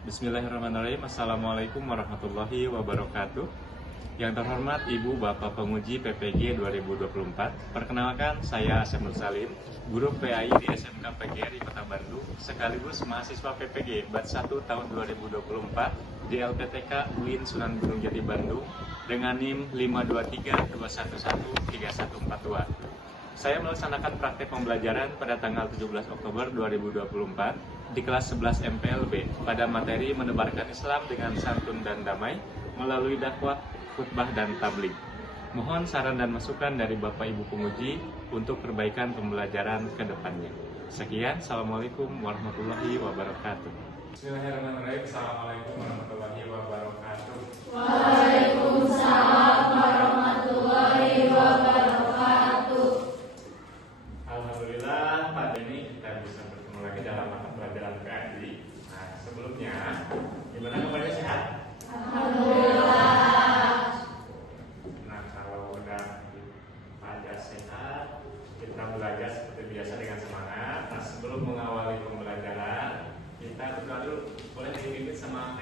Bismillahirrahmanirrahim. Assalamualaikum warahmatullahi wabarakatuh. Yang terhormat Ibu Bapak Penguji PPG 2024. Perkenalkan, saya Asep Nur Salim, guru PAI di SMK PGRI Kota Bandung, sekaligus mahasiswa PPG Batch 1 tahun 2024 di LPTK UIN Sunan Gunung Jati Bandung dengan NIM 523211314. Saya melaksanakan praktek pembelajaran pada tanggal 17 Oktober 2024 di kelas 11 MPLB pada materi menebarkan Islam dengan santun dan damai melalui dakwah, khutbah, dan tabligh. Mohon saran dan masukan dari Bapak Ibu Penguji untuk perbaikan pembelajaran ke depannya. Sekian, Assalamualaikum warahmatullahi wabarakatuh. Bismillahirrahmanirrahim. Assalamualaikum warahmatullahi wabarakatuh. Waalaikumsalam warahmatullahi wabarakatuh. Alhamdulillah, pada ini kita bisa bertemu lagi dalam mata pelajaran PAI. Nah, sebelumnya, gimana kabarnya, sehat? Alhamdulillah. Nah, kalau udah pada sehat, kita belajar seperti biasa dengan semangat. Nah, sebelum mengawali pembelajaran, kita berdoa dulu. Boleh dipimpin sama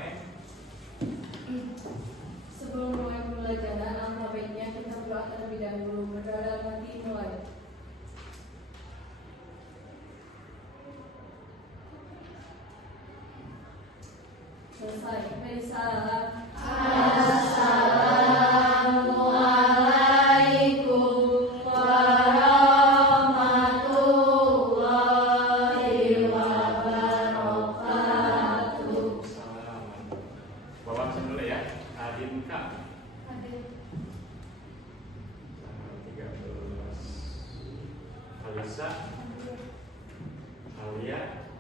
Sebelum mulai pembelajaran, alangkah baiknya kita berdoa terlebih dahulu. Berdoa dalam hati, mulai. Selesai. Mari salam. Assalamualaikum warahmatullahi wabarakatuh. Bawa langsung dulu ya. Adinka. Tanggal 13. Alisa. Alia.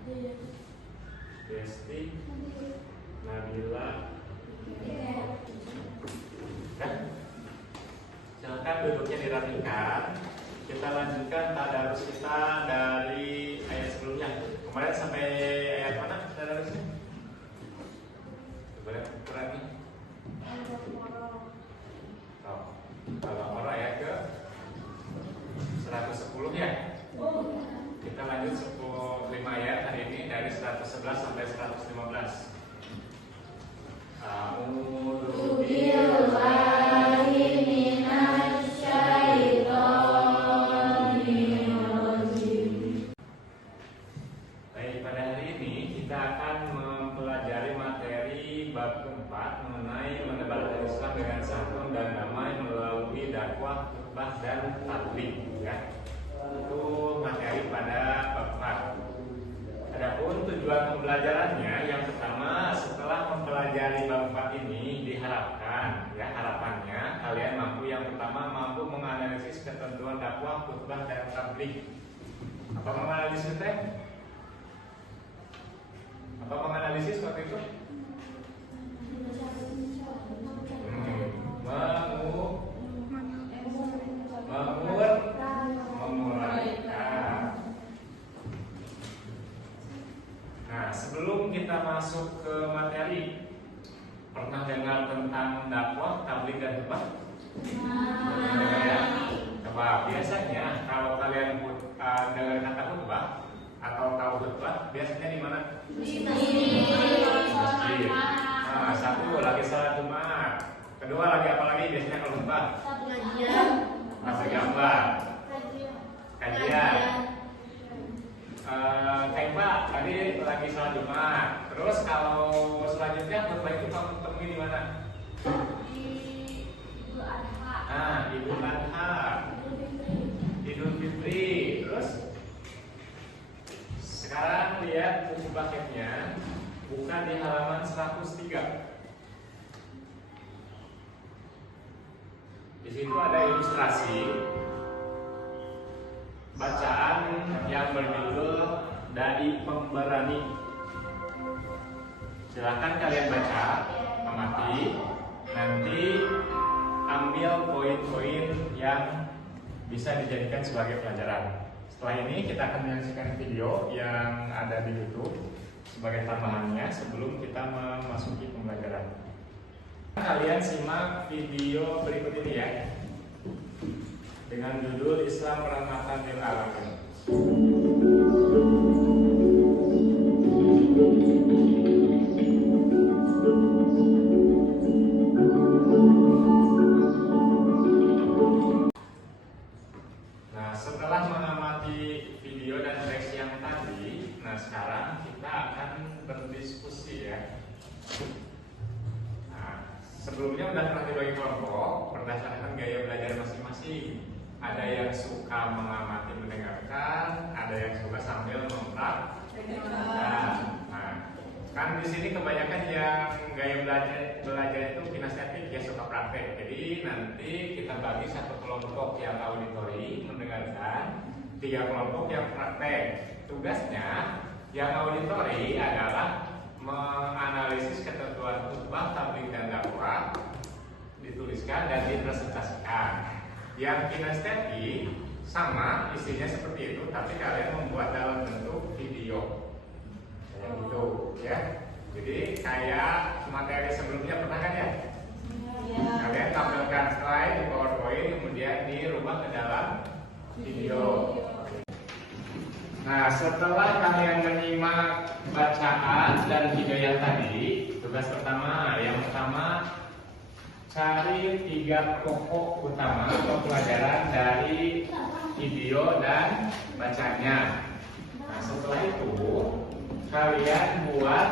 Desti. Nabila. Ya. Silakan duduknya dirapikan. Kita lanjutkan tadarus kita dari ayat sebelumnya. Kemarin sampai ayat mana tadarusnya? Coba lihat ukuran nih. Oh, kalau orang ya ke 110 ya. Kita lanjut 5 ayat hari ini dari 111 sampai 115. A'udzu billahi minasyaitonir rajim. Baik, pada hari ini kita akan mempelajari materi bab keempat mengenai menebarkan Islam dengan santun dan damai melalui dakwah, khutbah, dan tabligh. Ya, itu materi pada bab 4. Adapun tujuan pembelajarannya, yang pertama, setelah mempelajari bab 4 ini diharapkan, ya harapannya kalian mampu menganalisis ketentuan dakwah, khutbah, dan tabligh. Apa menganalisis teh? Apa menganalisis waktu itu? Menguraikan. Nah, sebelum kita masuk ke materi, pernah dengar tentang dakwah, tabligh, dan khutbah? Dengar ya? Coba, biasanya kalau kalian dengar kata khutbah atau tahu khutbah, biasanya di mana? Di masjid. Nah, satu lagi salat Jumat. Kedua lagi apa lagi biasanya kalau khutbah? Masih gambar. Kajian. Pak, tadi lagi salat Jumat. Terus kalau selanjutnya khutbah itu kamu temui di mana? Di Idul Adha. Nah, Idul Adha, Idul Fitri. Terus sekarang lihat buku paketnya, buka di halaman 103. Di situ ada ilustrasi bacaan yang berjudul Dai Pemberani. Silahkan kalian baca, amati, nanti ambil poin-poin yang bisa dijadikan sebagai pelajaran. Setelah ini kita akan menyaksikan video yang ada di YouTube sebagai tambahannya sebelum kita memasuki pembelajaran. Kalian simak video berikut ini ya, dengan judul Islam Rahmatan lil Alamin. sebelumnya udah pernah dibagi kelompok berdasarkan gaya belajar masing-masing. Ada yang suka mengamati mendengarkan, ada yang suka sambil mempraktekkan. Nah, kan di sini kebanyakan yang gaya belajar itu kinestetik, ya suka praktek. Jadi nanti kita bagi satu kelompok yang auditori mendengarkan, 3 kelompok yang praktek. Tugasnya yang auditori adalah menganalisis ketentuan khutbah, tabligh dan dakwah, dituliskan dan dipresentasikan. Yang kinestetik sama isinya seperti itu, tapi kalian membuat dalam bentuk video kayak gitu ya. Jadi kayak materi sebelumnya pernah kan ya? Kalian tampilkan slide di PowerPoint, kemudian dirubah ke dalam video. Nah, setelah kalian menyimak bacaan dan video yang tadi, tugas pertama, yang pertama cari 3 pokok utama atau pelajaran dari video dan bacanya. Nah, setelah itu kalian buat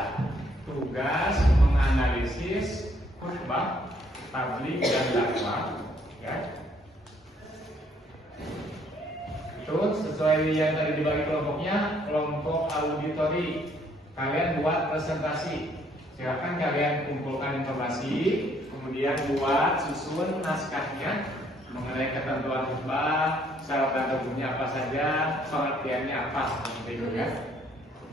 tugas menganalisis khutbah, tabligh dan dakwah, ya. Itu sesuai yang tadi dibagi kelompoknya, kelompok auditori. Kalian buat presentasi. Silakan kalian kumpulkan informasi, kemudian buat susun naskahnya mengenai ketentuan khutbah, syarat dan hukumnya apa saja, pengertiannya apa, seperti itu ya.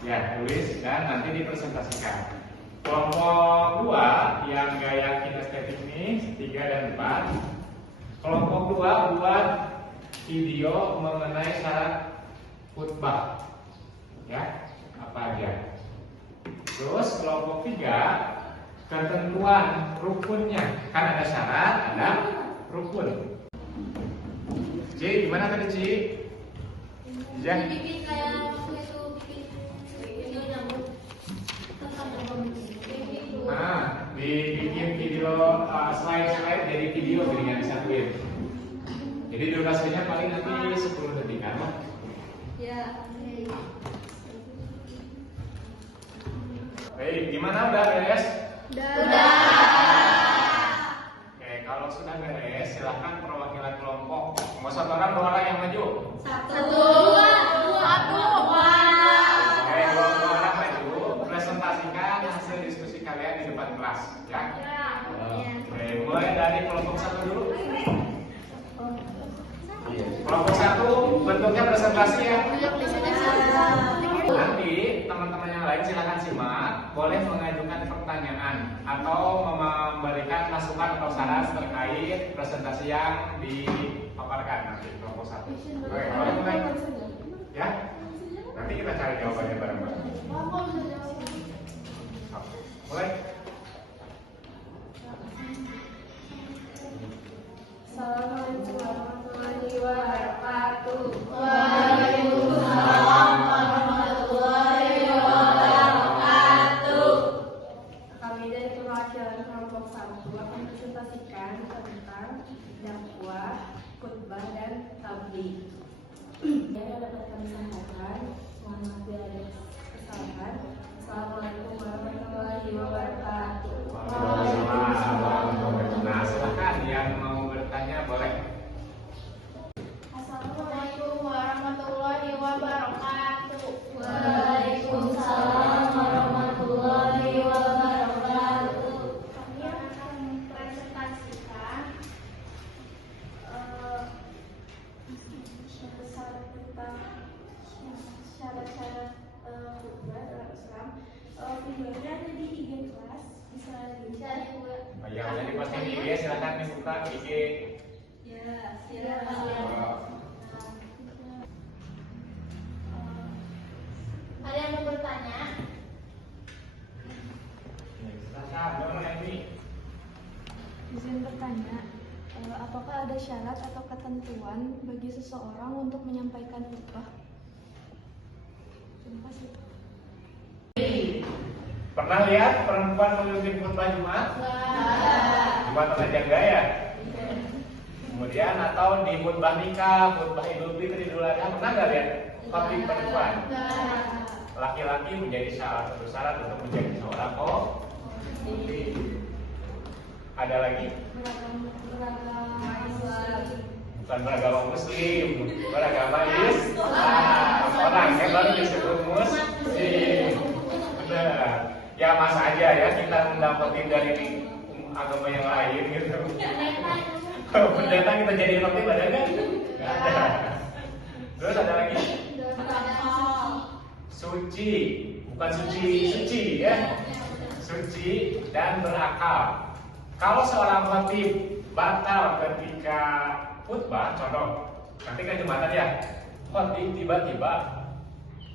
Ya, tulis dan nanti dipresentasikan. Kelompok 2 yang gaya kinestetik ini 3 dan 4. Kelompok 2 buat video mengenai syarat khutbah, ya, apa aja. Terus kelompok 3 ketentuan rukunnya, kan ada syarat, ada rukun. Ci, gimana tadi Ci? Ya. Bikin kayak waktu itu bikin video nyambung tentang berbagi. Nah, dibikin video slide-slide jadi video dengan disatuin. Jadi durasinya paling nanti 10 detik kan? Ya. Baik, gimana udah beres? Udah. Oke, kalau sudah beres, silahkan perwakilan kelompok. Mau 1 orang 2 orang yang maju? 1, 2, 1. Oke, 2 orang maju. Presentasikan hasil diskusi kalian di depan kelas, ya? Oke, mulai dari kelompok 1 dulu. Kelompok 1 bentuknya presentasi ya. Nanti teman-teman yang lain silakan simak, boleh mengajukan pertanyaan atau memberikan masukan atau saran terkait presentasi yang dipaparkan nanti kelompok 1. Oke, boleh mulai? Ya? Nanti kita cari jawabannya bareng-bareng. Mulai? Assalamualaikum warahmatullahi wabarakatuh. Waalaikumsalam warahmatullahi wabarakatuh. Kami dari perwakilan kelompok 1 akan presentasikan tentang dakwah, khutbah dan tabligh. Yang dapat kami sampaikan, mohon maaf bila ada kesalahan. Assalamualaikum warahmatullahi wabarakatuh. Nah, silakan yang mau bertanya boleh. Assalamualaikum warahmatullahi wabarakatuh. Waalaikumsalam warahmatullahi wabarakatuh. Kami akan mempresentasikan syarat-syarat khutbah dalam Islam. Videonya ada di IG kelas, bisa dibuat. Yang ada di posting IG silakan dibuka IG. Ya, Ada yang mau bertanya? Silakan, boleh ini. Izin bertanya, apakah ada syarat atau ketentuan bagi seseorang untuk menyampaikan khutbah? Terima kasih. Pernah lihat perempuan memimpin khutbah Jumat? Jumat jaga ya? Kemudian atau di khutbah nikah, khutbah Idul Fitri, Idul Adha, pernah nggak lihat khotib perempuan? Laki-laki menjadi salah satu syarat untuk menjadi seorang khotib. Ada lagi? Bukan beragama Muslim, beragama Islam. Orang kan baru disebut Muslim. Benar. Ya mas aja ya kita mendapatkan dari agama yang lain gitu. Pendeta kita jadi khotib ada nggak? Nggak ada. Terus ada lagi? Suci, bukan suci ya. Suci dan berakal. Kalau seorang khotib batal ketika khutbah, contoh, nanti kan Jumatan ya, khotib tiba-tiba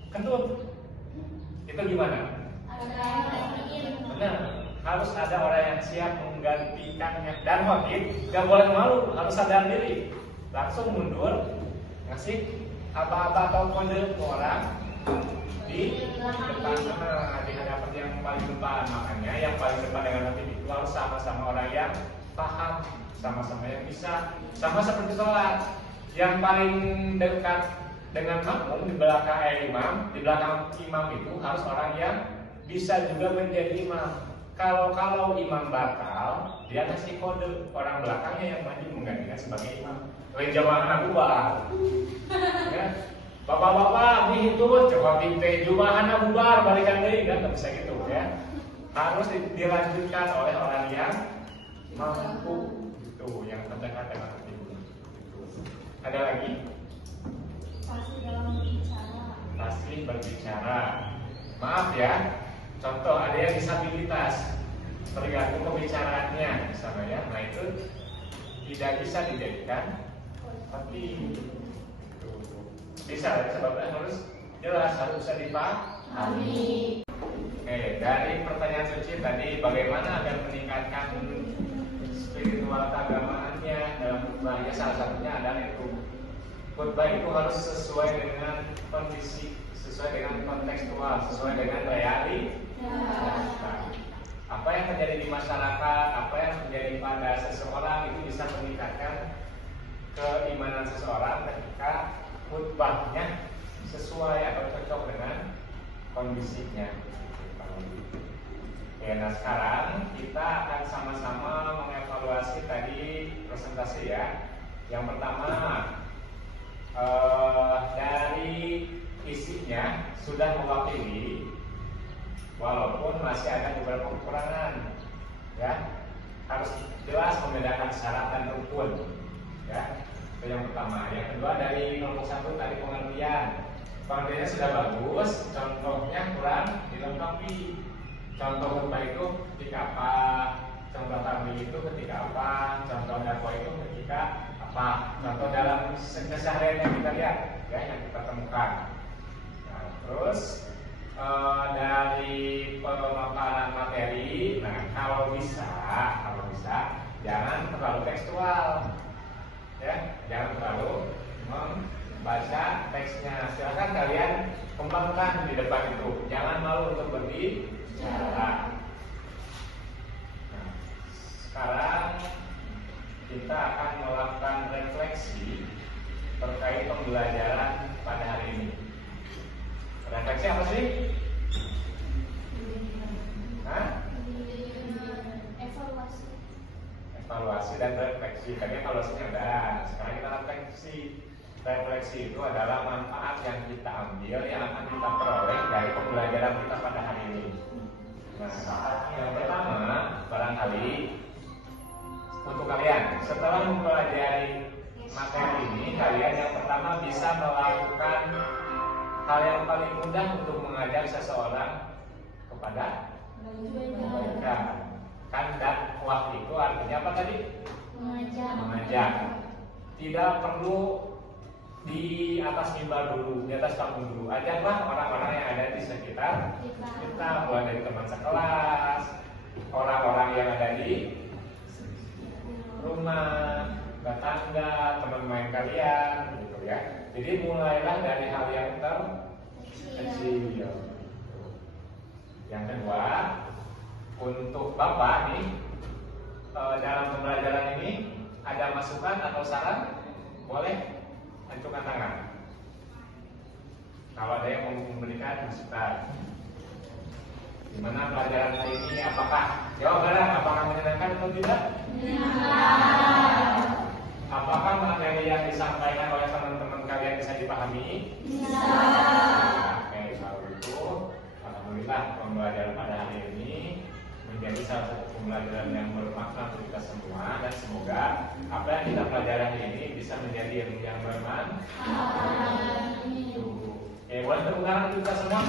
kentut, itu gimana? Benar, harus ada orang yang siap menggantikannya. Dan khotib gak boleh malu, harus sadar diri, langsung mundur, ngasih aba-aba atau kode ke orang di depan sana, di hadapan yang paling depan. Makanya yang paling depan dengan khotib itu harus sama-sama orang yang paham, sama-sama yang bisa, sama seperti sholat. Yang paling dekat dengan makmum di belakang imam itu harus orang yang bisa juga menjadi imam. Kalau imam batal, dia kasih kode orang belakangnya yang maju menggantikan sebagai imam. Lain jamaah anak bubar. Ya. Bapak-bapak, dihitut, coba binte jamaah anak bubar, balikan diri kan, nggak bisa gitu ya. Harus dilanjutkan oleh orang yang mampu. Yang terdekat dengan hati. Ada lagi? Fasih berbicara. Maaf ya, contoh ada yang disabilitas, tergantung pembicaraannya misalnya ya. Nah itu tidak bisa dijadikan hati. Bisa, sebabnya harus jelas, harus bisa dipahami. Oke, dari pertanyaan Suci tadi, bagaimana agar meningkatkan spiritual keagamaannya dalam khutbahnya? Salah satunya adalah itu, khutbah itu harus sesuai dengan kondisi, sesuai dengan kontekstual, sesuai dengan realitas. Apa yang terjadi di masyarakat, apa yang terjadi pada seseorang itu bisa meningkatkan keimanan seseorang ketika khutbahnya sesuai atau cocok dengan kondisinya. Ya, nah sekarang kita akan sama-sama mengevaluasi tadi presentasi ya. Yang pertama, dari isinya sudah mewakili, walaupun masih ada beberapa kekurangan. Ya, harus jelas membedakan syarat dan rukun. Ya, itu yang pertama. Yang kedua, dari kelompok 1 tadi pengertian. Pengertiannya sudah bagus, contohnya kurang dilengkapi. Contoh khutbah itu ketika apa, contoh tahlil itu ketika apa, contoh dakwah itu ketika apa, contoh dalam keseharian yang kita lihat, ya, yang kita temukan. Nah, terus dari pemaparan materi, nah kalau bisa jangan terlalu tekstual, ya, jangan terlalu membaca teksnya. Silakan kalian kembangkan di depan itu, jangan malu untuk berbicara. Nah, sekarang kita akan melakukan refleksi terkait pembelajaran pada hari ini. Refleksi apa sih? Evaluasi dan refleksi. Tadi evaluasinya udah. Sekarang kita refleksi. Refleksi itu adalah manfaat yang kita ambil, yang akan kita peroleh dari pembelajaran kita pada hari ini. Nah, yang pertama, barangkali untuk kalian setelah mempelajari materi ini, kalian yang pertama bisa melakukan hal yang paling mudah untuk mengajak seseorang kepada kebaikan. Kan dakwah itu artinya apa tadi? Mengajak. Tidak perlu di atas mimbar dulu, di atas panggung dulu. Ajaklah orang-orang yang ada di sekitar kita, mulai dari teman sekelas, orang-orang yang ada di rumah, tetangga, teman main kalian, gitu ya. Jadi mulailah dari hal yang terkecil. Yang kedua, untuk Bapak nih, dalam pembelajaran ini ada masukan atau saran? Boleh ajukan tangan. Kalau ada yang mau memberikan masukan, gimana pelajaran hari ini? Apakah menyenangkan atau atau tidak? Apakah materi yang disampaikan oleh teman-teman kalian bisa dipahami? Bisa. Oke, kalau itu alhamdulillah pembelajaran pada hari ini menjadi salah satu pembelajaran yang bermakna untuk kita semua, dan semoga apa yang kita pelajari hari ini bisa menjadi ilmu yang bermanfaat. Boleh tepuk tangan kita semua.